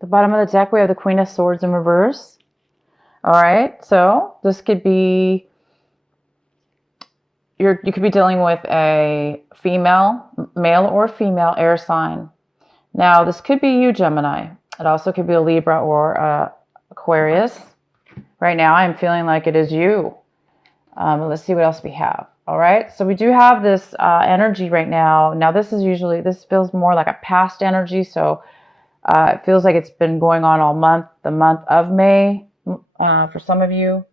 The bottom of the deck, we have the Queen of Swords in reverse. All right, so this could be, you could be dealing with a male or female air sign. Now, this could be you, Gemini. It also could be a Libra or Aquarius. Right now, I'm feeling like it is you. Let's see what else we have. All right, so we do have this energy right now. Now, this feels more like a past energy, so it feels like it's been going on all month, the month of May, for some of you,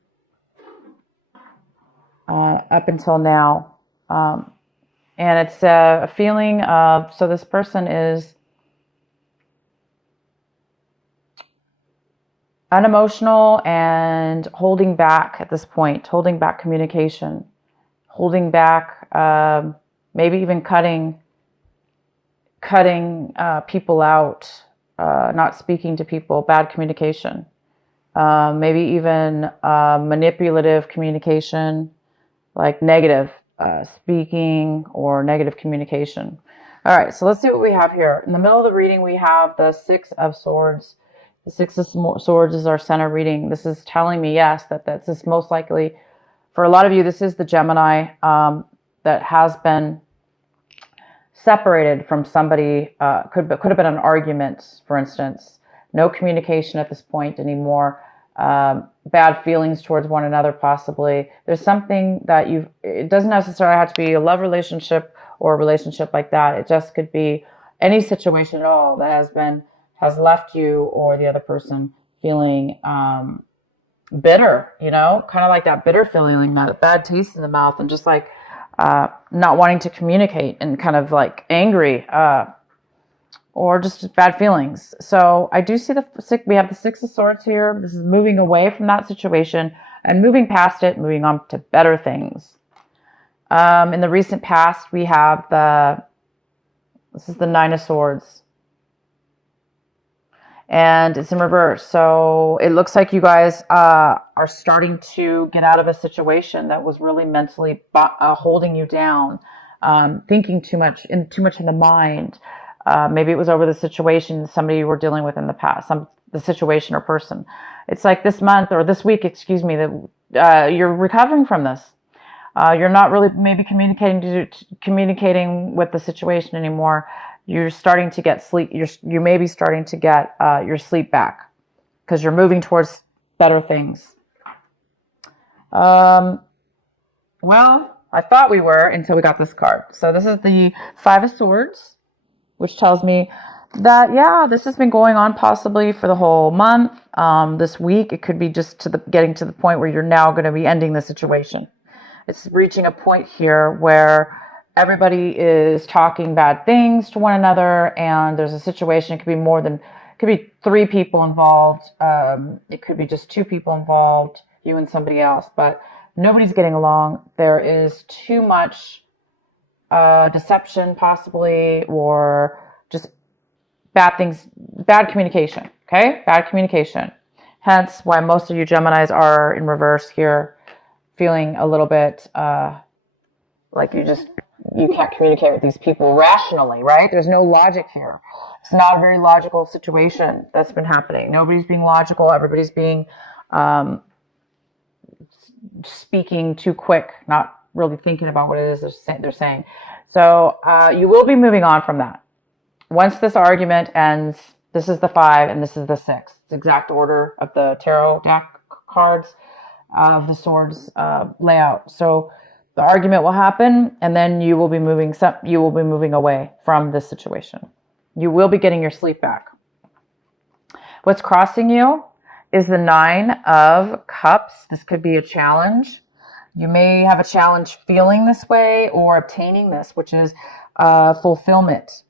up until now. And it's a feeling of, so this person is unemotional and holding back at this point, holding back communication, holding back, maybe even cutting people out, not speaking to people, bad communication, maybe even manipulative communication, like negative speaking or negative communication. All right, so let's see what we have here. In the middle of the reading, we have the Six of Swords. The Six of Swords is our center reading. This is telling me, yes, that this is most likely, for a lot of you, this is the Gemini that has been separated from somebody. Could have been an argument, for instance. No communication at this point anymore. Bad feelings towards one another, possibly. There's something that it doesn't necessarily have to be a love relationship or a relationship like that. It just could be any situation at all that has left you or the other person feeling bitter, kind of like that bitter feeling, that bad taste in the mouth, and just like not wanting to communicate and kind of like angry or just bad feelings. So I do see we have the Six of Swords here. This is moving away from that situation and moving past it, moving on to better things. In the recent past, we have this is the Nine of Swords. And it's in reverse. So it looks like you guys are starting to get out of a situation that was really mentally holding you down, thinking too much in the mind. Maybe it was over the situation somebody you were dealing with in the past, the situation or person. It's like this month or this week, excuse me, that you're recovering from this. You're not really maybe communicating with the situation anymore. You're starting to get sleep. You may be starting to get your sleep back because you're moving towards better things. Well, I thought we were until we got this card. So this is the Five of Swords, which tells me that, yeah, this has been going on possibly for the whole month. This week, it could be just getting to the point where you're now going to be ending the situation. It's reaching a point here where everybody is talking bad things to one another, and there's a situation. It could be three people involved. It could be just two people involved, you and somebody else, but nobody's getting along. There is too much deception, possibly, or just bad things, bad communication. Okay, bad communication. Hence, why most of you Geminis are in reverse here, feeling a little bit like you can't communicate with these people rationally, right? There's no logic here. It's not a very logical situation that's been happening. Nobody's being logical. Everybody's being speaking too quick, not really thinking about what it is they're saying. So you will be moving on from that. Once this argument ends, this is the 5 and this is the 6. It's the exact order of the tarot deck cards of the swords layout. So the argument will happen, and then you will be moving away from this situation. You will be getting your sleep back. What's crossing you is the 9 of Cups. This could be a challenge. You may have a challenge feeling this way or obtaining this, which is fulfillment,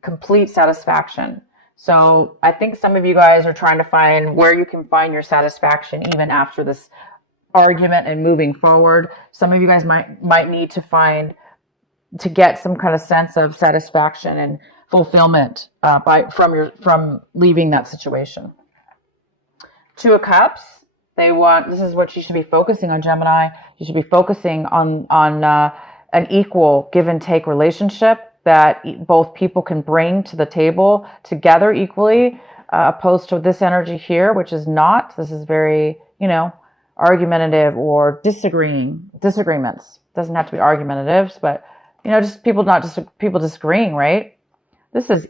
complete satisfaction. So I think some of you guys are trying to find where you can find your satisfaction even after this argument and moving forward. Some of you guys might need to get some kind of sense of satisfaction and fulfillment from leaving that situation. 2 of Cups. This is what you should be focusing on, Gemini. You should be focusing on an equal give and take relationship. that both people can bring to the table together equally, opposed to this energy here, which is not. This is very, argumentative or disagreements. Doesn't have to be argumentatives, but just people disagreeing, right? This is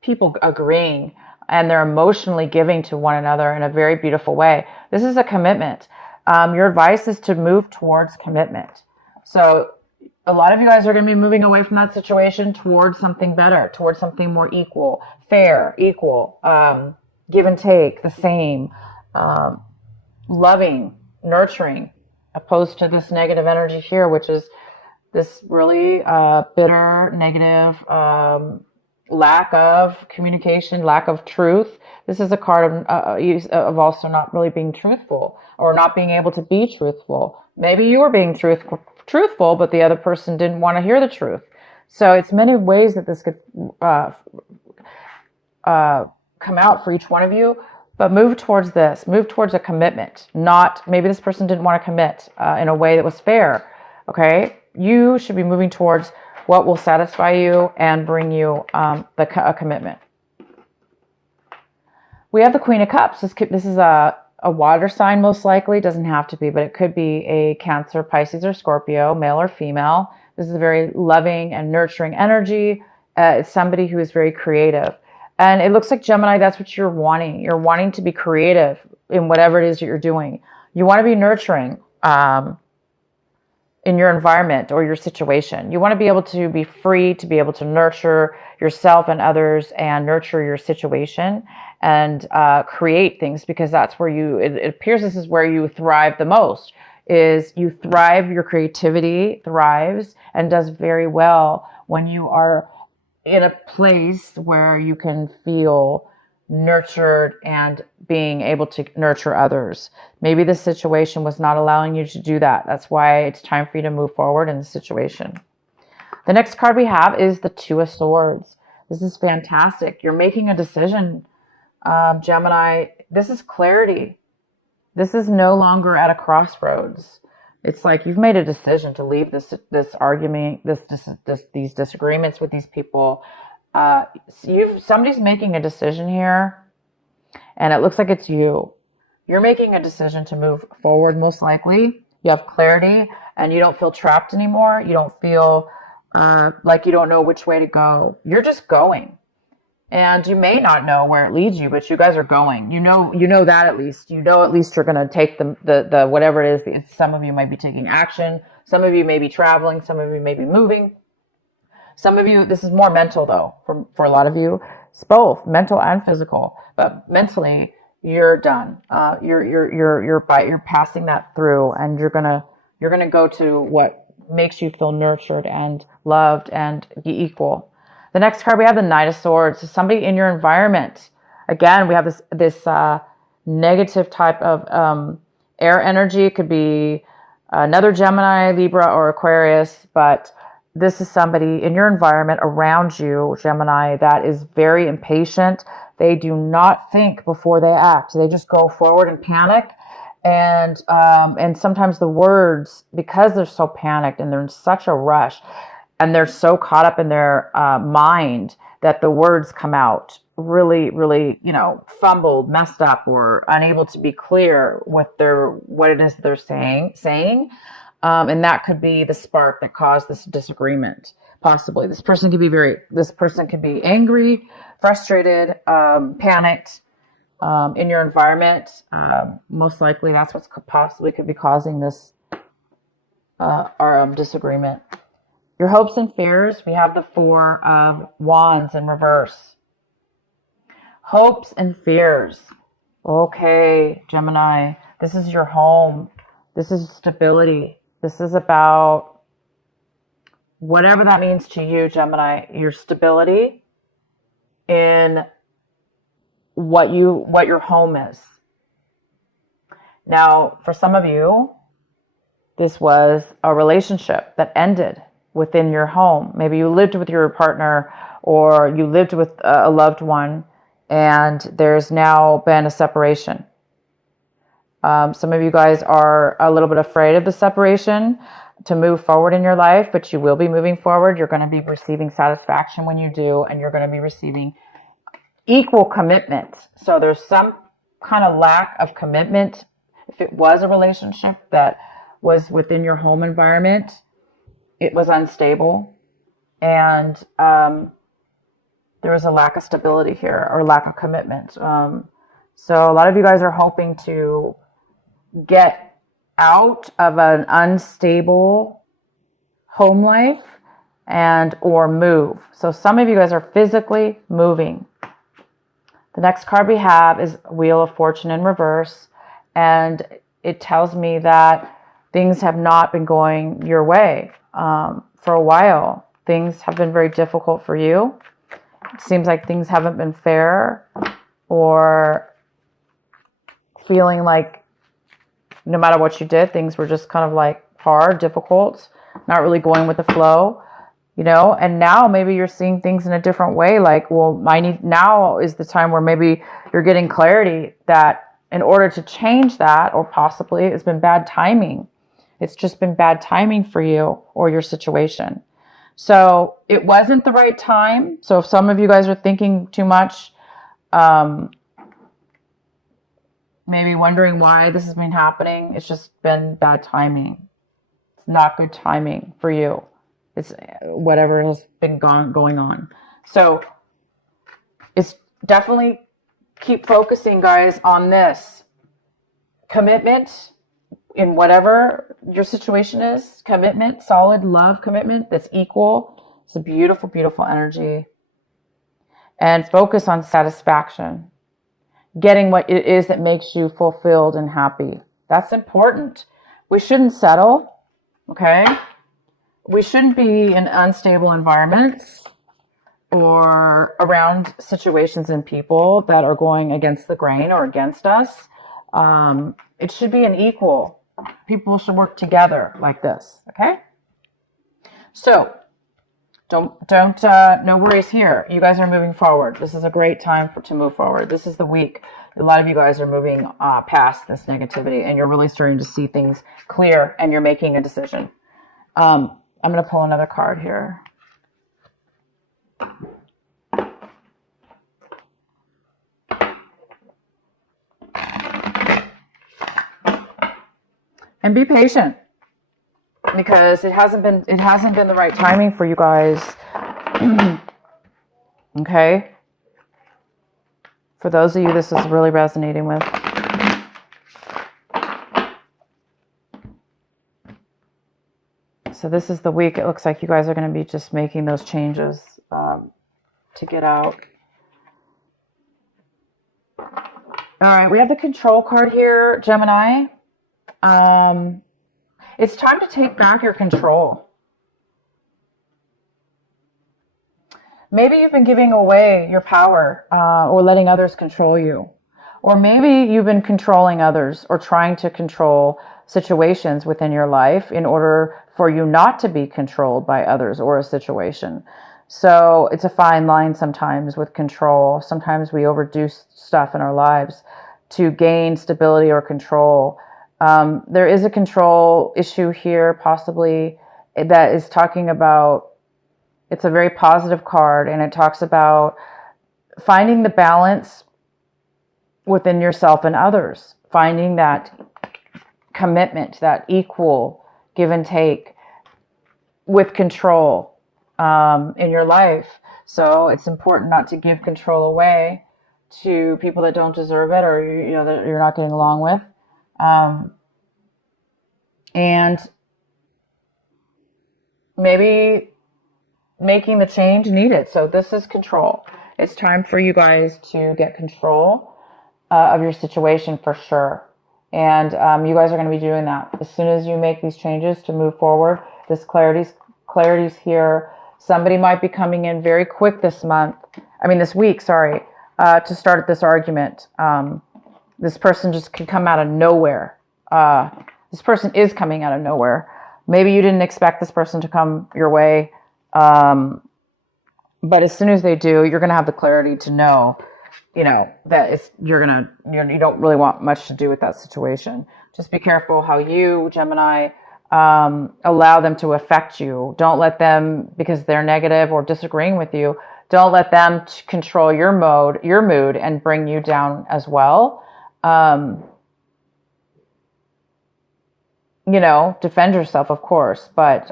people agreeing, and they're emotionally giving to one another in a very beautiful way. This is a commitment. Your advice is to move towards commitment. So a lot of you guys are going to be moving away from that situation towards something better, towards something more equal, fair, equal, give and take, the same, loving, nurturing, opposed to this negative energy here, which is this really bitter, negative, lack of communication, lack of truth. This is a card of also not really being truthful, or not being able to be truthful. Maybe you were being truthful, but the other person didn't want to hear the truth. So it's many ways that this could come out for each one of you. But move towards this. Move towards a commitment. Not, maybe this person didn't want to commit in a way that was fair. Okay? You should be moving towards what will satisfy you and bring you a commitment. We have the Queen of Cups. This is a water sign, most likely. Doesn't have to be, but it could be a Cancer, Pisces, or Scorpio, male or female. This is a very loving and nurturing energy. It's somebody who is very creative. And it looks like, Gemini, that's what you're wanting. You're wanting to be creative in whatever it is that you're doing. You want to be nurturing in your environment or your situation. You want to be able to be free to be able to nurture yourself and others, and nurture your situation, and create things, because that's where it appears this is where you thrive the most. Is you thrive, your creativity thrives and does very well when you are in a place where you can feel nurtured and being able to nurture others. Maybe the situation was not allowing you to do that. That's why it's time for you to move forward in the situation. The next card we have is the Two of Swords. This is fantastic. You're making a decision, Gemini. This is clarity. This is no longer at a crossroads. It's like you've made a decision to leave this argument, these disagreements with these people. Somebody's making a decision here, and it looks like it's you. You're making a decision to move forward, most likely. You have clarity, and you don't feel trapped anymore. You don't feel like you don't know which way to go. You're just going. And you may not know where it leads you, but you guys are going. You know that at least. You know at least you're going to take the whatever it is. Some of you might be taking action. Some of you may be traveling. Some of you may be moving. Some of you, this is more mental though. For a lot of you, it's both mental and physical. But mentally, you're done. You're passing that through, and you're gonna go to what makes you feel nurtured and loved and equal. The next card we have, the Knight of Swords. So somebody in your environment. Again, we have this negative type of air energy. It could be another Gemini, Libra, or Aquarius, but this is somebody in your environment around you, Gemini, that is very impatient. They do not think before they act. They just go forward and panic. And sometimes the words, because they're so panicked and they're in such a rush, and they're so caught up in their mind, that the words come out really, really, fumbled, messed up, or unable to be clear with what it is they're saying. And that could be the spark that caused this disagreement. Possibly, this person could be angry, frustrated, panicked in your environment. Most likely, that's what's possibly could be causing this disagreement. Your hopes and fears, we have the Four of Wands in reverse. Hopes and fears. Okay, Gemini, this is your home. This is stability. This is about whatever that means to you, Gemini, your stability in what your home is. Now, for some of you, this was a relationship that ended within your home. Maybe you lived with your partner, or you lived with a loved one, and there's now been a separation. Some of you guys are a little bit afraid of the separation. to move forward in your life, but you will be moving forward. You're going to be receiving satisfaction when you do, and you're going to be receiving equal commitment. So there's some kind of lack of commitment. If it was a relationship that was within your home environment, it was unstable, and there was a lack of stability here, or lack of commitment. So a lot of you guys are hoping to get out of an unstable home life and or move. So some of you guys are physically moving. The next card we have is Wheel of Fortune in reverse, and it tells me that things have not been going your way for a while. Things have been very difficult for you. It seems like things haven't been fair, or feeling like no matter what you did, things were just kind of like hard, difficult, not really going with the flow, you know. And now maybe you're seeing things in a different way. Like, well, now is the time where maybe you're getting clarity that in order to change that, or possibly it's been bad timing. It's just been bad timing for you or your situation. So it wasn't the right time. So if some of you guys are thinking too much, maybe wondering why this has been happening, it's just been bad timing. It's not good timing for you. It's whatever has been going on. So it's definitely keep focusing, guys, on this commitment in whatever your situation is. Commitment, solid love commitment that's equal. It's a beautiful, beautiful energy. And focus on satisfaction. Getting what it is that makes you fulfilled and happy. That's important. We shouldn't settle, okay? We shouldn't be in unstable environments or around situations and people that are going against the grain or against us. It should be an equal. People should work together like this, okay? So, no worries here. You guys are moving forward. This is a great time to move forward. This is the week. A lot of you guys are moving past this negativity, and you're really starting to see things clear, and you're making a decision. I'm going to pull another card here. And be patient, because it hasn't been the right timing for you guys. Okay? For those of you this is really resonating with. So this is the week it looks like you guys are going to be just making those changes to get out. All right, we have the Control card here, Gemini. It's time to take back your control. Maybe you've been giving away your power or letting others control you. Or maybe you've been controlling others or trying to control situations within your life in order for you not to be controlled by others or a situation. So it's a fine line sometimes with control. Sometimes we overdo stuff in our lives to gain stability or control. There is a control issue here, possibly, that is talking about, it's a very positive card, and it talks about finding the balance within yourself and others, finding that commitment, that equal give and take with control in your life. So it's important not to give control away to people that don't deserve it, or that you're not getting along with. And maybe making the change needed. So this is control. It's time for you guys to get control of your situation for sure. And you guys are going to be doing that. As soon as you make these changes to move forward, this clarity's here. Somebody might be coming in very quick this week, to start this argument. This person just could come out of nowhere. This person is coming out of nowhere. Maybe you didn't expect this person to come your way. But as soon as they do, you're going to have the clarity to know, that you don't really want much to do with that situation. Just be careful how you, Gemini, allow them to affect you. Don't let them, because they're negative or disagreeing with you, don't let them control your mood, and bring you down as well. You know, defend yourself, of course, but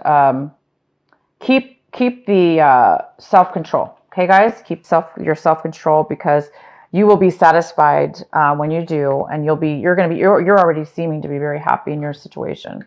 keep the self-control. Okay, guys, keep your self-control, because you will be satisfied when you do, and you're already seeming to be very happy in your situation.